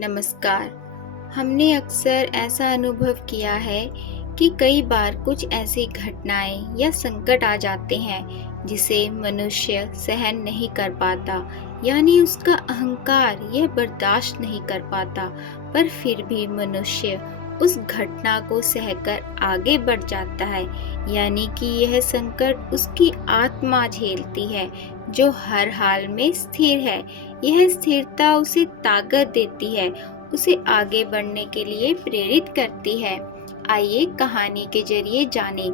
नमस्कार। हमने अक्सर ऐसा अनुभव किया है कि कई बार कुछ ऐसी घटनाएं या संकट आ जाते हैं जिसे मनुष्य सहन नहीं कर पाता, यानी उसका अहंकार यह बर्दाश्त नहीं कर पाता, पर फिर भी मनुष्य उस घटना को सहकर आगे बढ़ जाता है। यानी कि यह संकट उसकी आत्मा झेलती है, जो हर हाल में स्थिर है। यह स्थिरता उसे ताकत देती है, उसे आगे बढ़ने के लिए प्रेरित करती है। आइए कहानी के जरिए जानें।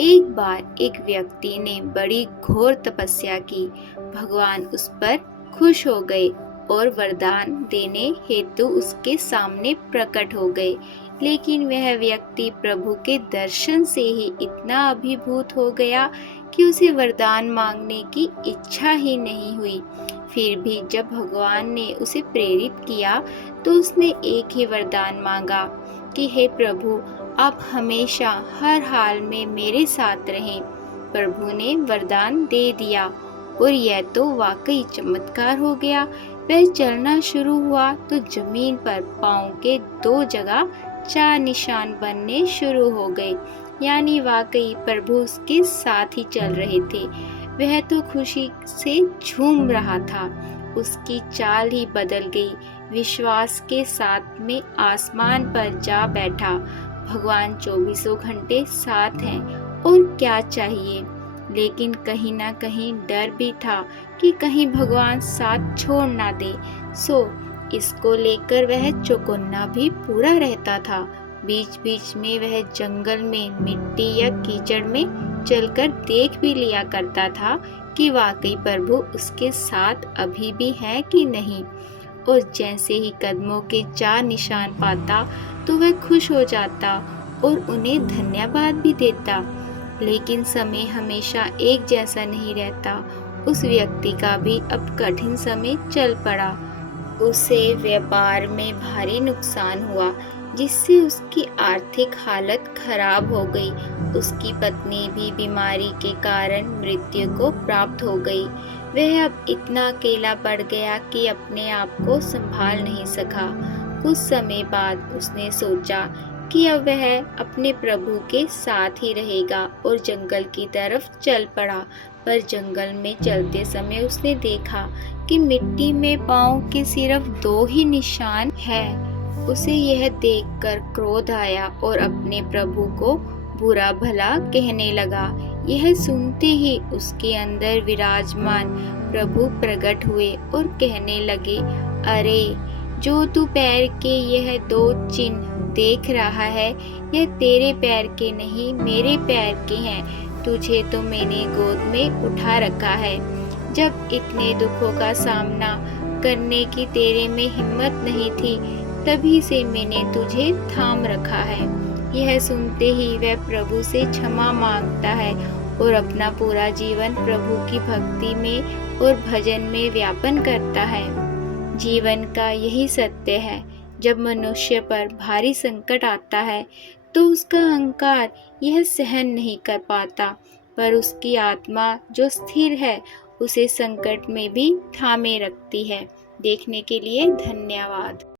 एक बार एक व्यक्ति ने बड़ी घोर तपस्या की। भगवान उस पर खुश हो गए और वरदान देने हेतु उसके सामने प्रकट हो गए। लेकिन वह व्यक्ति प्रभु के दर्शन से ही इतना अभिभूत हो गया कि उसे वरदान मांगने की इच्छा ही नहीं हुई। फिर भी जब भगवान ने उसे प्रेरित किया तो उसने एक ही वरदान मांगा कि हे प्रभु, आप हमेशा हर हाल में मेरे साथ रहें। प्रभु ने वरदान दे दिया और यह तो वाकई चमत्कार हो गया। वह चलना शुरू हुआ तो जमीन पर पांव के 2 जगह 4 निशान बनने शुरू हो गए, यानी वाकई प्रभु उसके साथ ही चल रहे थे। वह तो खुशी से झूम रहा था। उसकी चाल ही बदल गई। विश्वास के साथ में आसमान पर जा बैठा। भगवान 24 घंटे साथ हैं और क्या चाहिए। लेकिन कहीं ना कहीं डर भी था कि कहीं भगवान साथ छोड़ ना दे। सो इसको लेकर वह चौकन्ना भी पूरा रहता था। बीच बीच में वह जंगल में मिट्टी या कीचड़ में चलकर देख भी लिया करता था कि वाकई प्रभु उसके साथ अभी भी है कि नहीं। और जैसे ही कदमों के 4 निशान पाता तो वह खुश हो जाता और उन्हें धन्यवाद भी देता। लेकिन समय हमेशा एक जैसा नहीं रहता। उस व्यक्ति का भी अब कठिन समय चल पड़ा। उसे व्यापार में भारी नुकसान हुआ, जिससे उसकी आर्थिक हालत खराब हो गई। उसकी पत्नी भी बीमारी के कारण मृत्यु को प्राप्त हो गई। वह अब इतना अकेला पड़ गया कि अपने आप को संभाल नहीं सका। कुछ समय बाद उसने सोचा कि अब वह अपने प्रभु के साथ ही रहेगा और जंगल की तरफ चल पड़ा। पर जंगल में चलते समय उसने देखा कि मिट्टी में पांव के सिर्फ 2 ही निशान हैं। उसे यह देखकर क्रोध आया और अपने प्रभु को बुरा भला कहने लगा। यह सुनते ही उसके अंदर विराजमान प्रभु प्रकट हुए और कहने लगे, अरे, जो तू पैर के यह 2 चिन्ह देख रहा है, यह तेरे पैर के नहीं, मेरे पैर के हैं। तुझे तो मैंने गोद में उठा रखा है। जब इतने दुखों का सामना करने की तेरे में हिम्मत नहीं थी, तभी से मैंने तुझे थाम रखा है। यह सुनते ही वह प्रभु से क्षमा मांगता है और अपना पूरा जीवन प्रभु की भक्ति में और भजन में व्यापन करता है। जीवन का यही सत्य है। जब मनुष्य पर भारी संकट आता है तो उसका अहंकार यह सहन नहीं कर पाता, पर उसकी आत्मा जो स्थिर है उसे संकट में भी थामे रखती है। देखने के लिए धन्यवाद।